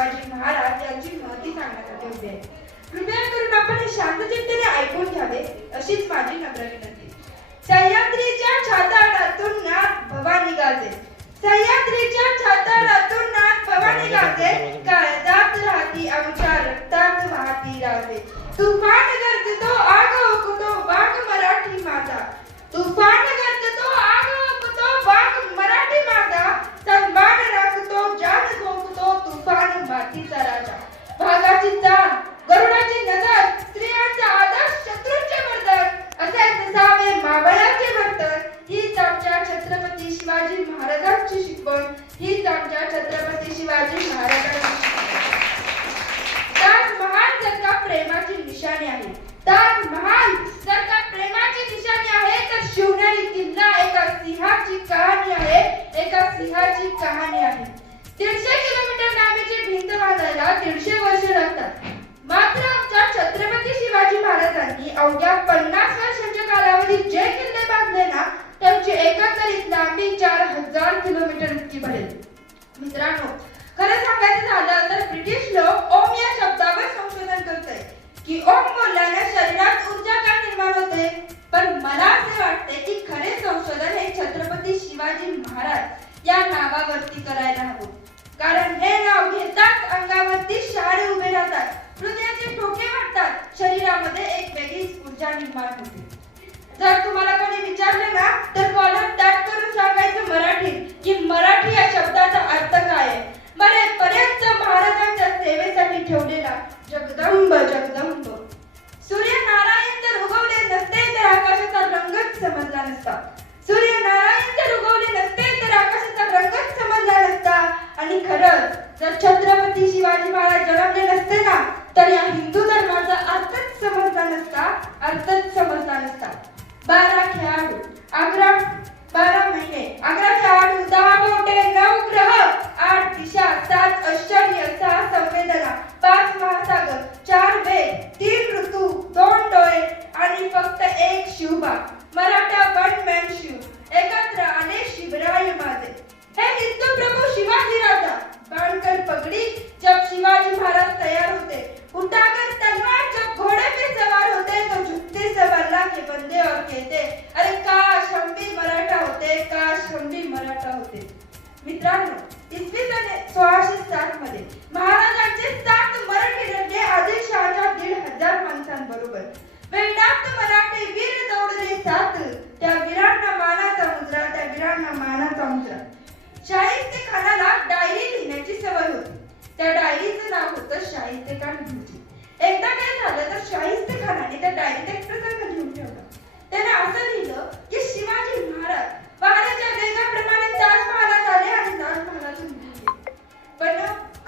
शिवाजी महाराज यांची महती सांगण्यासाठी उभे आहे. कृपया करून आपण हे शांतचित्ताने ऐकून घ्यावे अशीच माझी नम्र विनंती. सह्याद्रीच्या छाताडातून नाथ भवानी गाजे, सह्याद्रीच्या छाताडातून नाथ भवानी गाजे, काळजात राहती आमच्या रक्तात वाहती राजे. तुफान गरजतो आग ओकतो वाघ मराठी माझा, तुफान गरजतो आग ओकतो वाघ मराठी माझा, सन्मान राखतो जान झोकतो तुफान मातीचा राजा. भागाची चाल, गरुडाची नजर, स्त्रियांचा आदर, शत्रूंचे मर्दन, असे नसावे मावळ्याचे वर्तन. हीच आमच्या छत्रपती शिवाजी महाराजांची शिकवण, हीच आमच्या छत्रपती शिवाजी महाराजांची शिकवण. ताजमहाल जर का प्रेमाची निशाणी आहे, ताजमहाल जर का प्रेमाची निशाणी आहे, तर शिवनेरी किल्ला एका सिंहाची कहाणी आहे, एका सिंहाची कहाणी आहे. 150 किलोमीटर लांबीची भिंत बांधायला 150 वर्ष लागतात. मात्र आमच्या छत्रपती शिवाजी महाराजांनी अवघ्या 50 वर्षांच्या कालावधीत जे किल्ले बांधले ना, त्यांची एकंदरीत लांबी 4000 किलोमीटर इतकी भरेल. मित्रांनो, खरं सांगायचं झालं तर ब्रिटिश लोक ओम या शब्दावर संशोधन करतात की ओम बोलल्याने शरीरात ऊर्जा का निर्माण होते. पण मला असे वाटते की खरे संशोधन हे छत्रपती शिवाजी महाराज या नावावरती करायला हवं. कारण हे नाव घेताच अंगावरती शहारे उभे राहतात, हृदयाचे ठोके वाटतात, शरीरामध्ये एक वेगळीच ऊर्जा निर्माण होते. जर तुम्हाला कोणी विचारले ना, तर कॉलर टाईप करून सांगायचं मराठीत की मराठी या शब्दाचा अर्थ काय आहे. मरेपर्यंत महाराजांच्या सेवेसाठी ठेवलेला जगदंब जगदंब. सूर्यनारायण जर उगवले नसते तर आकाशाचा रंगच समजला नसता. सूर्यनारायण जर उगवले नसते तर आकाशाचा रंगच समजला नसता. आणि खरंच जर छत्रपती शिवाजी महाराज जन्मले नसते ना, तर या हिंदू धर्माचा अर्थच समजला नसता, अर्थच समजला नसता. 12 खेळाडू, 12 महिने, 11 खेळाडू, 10 बोटे, 9 ग्रह, 8 दिशा, 7 आश्चर्य, 6 संवेदना, 5 महासागर, 4 वेद, 3 ऋतू, 2 डोळे आणि फक्त एक शिवबा. मराठा वन मॅन शिव, एकत्र आले शिवराय माझे. हे हिंदू प्रभू शिवाजी राजा, बाणकर पगडी जब शिवाजी महाराज तैयार होते, उठाकर तलवार जब घोड़े पे सवार होते, तो झुकते सब अल्लाह के बंदे और कहते, अरे काश हम भी मराठा होते, काश हम भी मराठा होते. मित्रांनो, इसवी सन 1607 मध्ये महाराजांचे 7 मराठी लढले आदिलशहाच्या 1500 माणसांबरोबर. वेडात मराठे वीर दौडले 7, त्या वीरांना मानाचा मुजरा, त्या वीरांना मानाचा मुजरा. शाहिस्तेखानाला डायरी लिहिण्याची सवय होती. त्या डायरीचं नाव होतं शाहिस्तेखान भुजी. एकदा काय झालं तर शाहिस्तेखानाने त्या डायरीत एक प्रसंग लिहून ठेवला. त्याने असं लिहिलं की शिवाजी महाराज वाऱ्याच्या वेगाप्रमाणे ताजमहालात आले आणि ताजमहालातून निघून. पण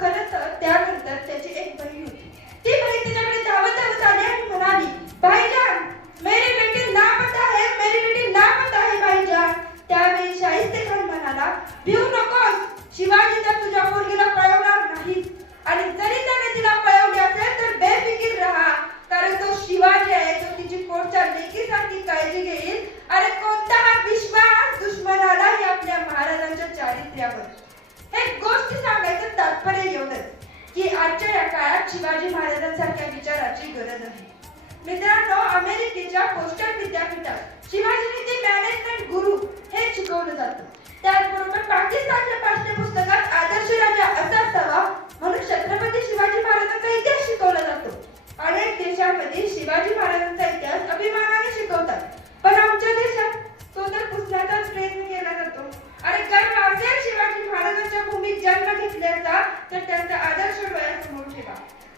खरं तर त्यानंतर त्याची एक बहीण होती. ती बहीण त्याच्याकडे धावत धावत आली आणि म्हणाली, भाईजान मेरी बेटी लापता है, मेरी बेटी लापता है भाईजान. त्यावेळी शाहिस्तेखान म्हणाला, भिऊ नकोस, शिवाजी तर तुझ्या मुलगीला पळवणार नाही. आणि जरी त्याने तिला पळवली असेल तर बेफिकीर राहा, कारण तो शिवाजी आहे, तो तिची पोटच्या लेकीसारखी काळजी घेईल. अरे कोणता हा विश्वास दुश्मनालाही आपल्या महाराजांच्या चारित्र्यावर. हे गोष्ट सांगायचं तात्पर्य एवढंच की आजच्या या काळात शिवाजी महाराजांसारख्या विचाराची गरज आहे. मित्रांनो, अमेरिकेच्या पोस्टल विद्यापीठात शिवाजी नीती मॅनेजमेंट गुरु हे शिकवलं जातं. त्याचबरोबर पाकिस्तानच्या पाठ्यपुस्तकात आदर्श राजा असा असावा म्हणून छत्रपती शिवाजी महाराजांचा इतिहास शिकवला जातो. अनेक देशांमध्ये शिवाजी महाराजांचा इतिहास अभिमानाने शिकवतात, पण आमच्या देशात तो तर पुसण्याचाच प्रयत्न केला जातो. अरे गर्व असेल शिवाजी महाराजांच्या भूमीत जन्म घेतल्याचा तर त्यांचा आदर्श डोळ्यासमोर ठेवा.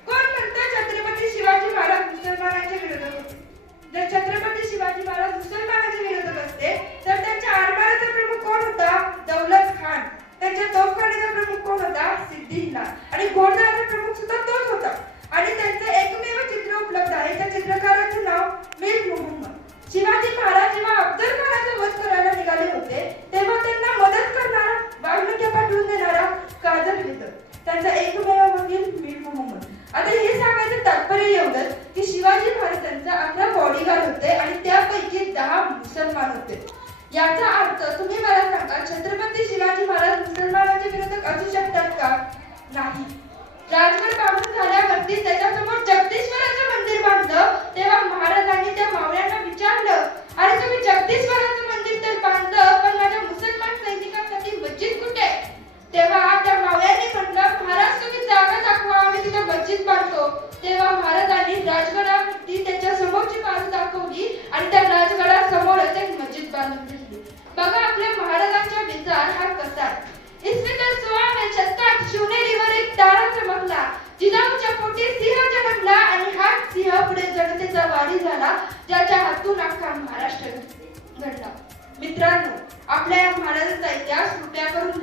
कोण म्हणतं छत्रपती शिवाजी महाराज मुसलमानांच्या विरोधात होते? जर छत्रपती शिवाजी महाराज मुसलमानांच्या विरोधात असते तर त्यांच्या आरमाराचा प्रमुख कोण होता? दौलत खान. त्यांच्या तोफखान्याचा प्रमुख कोण होता? सिद्दील्ला. आणि घोडदळाचा प्रमुख सुद्धा तोच होता. आणि त्यांचं एकमेव चित्र उपलब्ध आहे, त्या चित्रकाराचं नाव मीर मोहम्मद. शिवाजी महाराज जेव्हा अफजल खानाचा वध करायला निघाले होते तेव्हा त्यांना मदत करणारा, वाघनख्या पाठवून देणारा काजल हैदर, त्यांचा एकमेव वकील मीर मोहम्मद. आता हे सांगायचं तात्पर्य एवढंच की शिवाजी महाराजांचा 11 बॉडीगार्ड होते आणि त्यापैकी 10 मुसलमान होते. याचा अर्थ तुम्ही मला सांगा, छत्रपती शिवाजी महाराज मुसलमानांच्या विरोधात असू शकतात का? नाही. राजगड बांधून झाल्यावरती त्याच्यासमोर जगदीश्वराचं मंदिर बांधलं, तेव्हा महाराजांनी त्या मावळ्यांना विचारलं, अरे तुम्ही जगदीश्वराचं मंदिर तर बांधलं, पण माझ्या मुसलमान सैनिकांसाठी मस्जिद कुठे? तेव्हा त्या मावळ्यांनी म्हटलं, महाराज तुम्ही जागा दाखवा, आम्ही तिथे मस्जिद बांधतो. तेव्हा महाराजांनी राजगडावरती त्याच्या समोरची बाजू दाखवली आणि त्या राजगडासमोरच एक मस्जिद बांधून दिली. बघा आपल्या महाराजांचा विचार हा कसा आहे. इसवी सन 16व्या शतकात शिवनेरीवर एक तारा चमकला, जिजाऊच्या पोटी सिंह जन्मला आणि हाच सिंह पुढे जनतेचा वाडी झाला, ज्याच्या हातून अख्खा महाराष्ट्र घडला. मित्रांनो, आपल्या या महाराजांचा इतिहास कृपया करून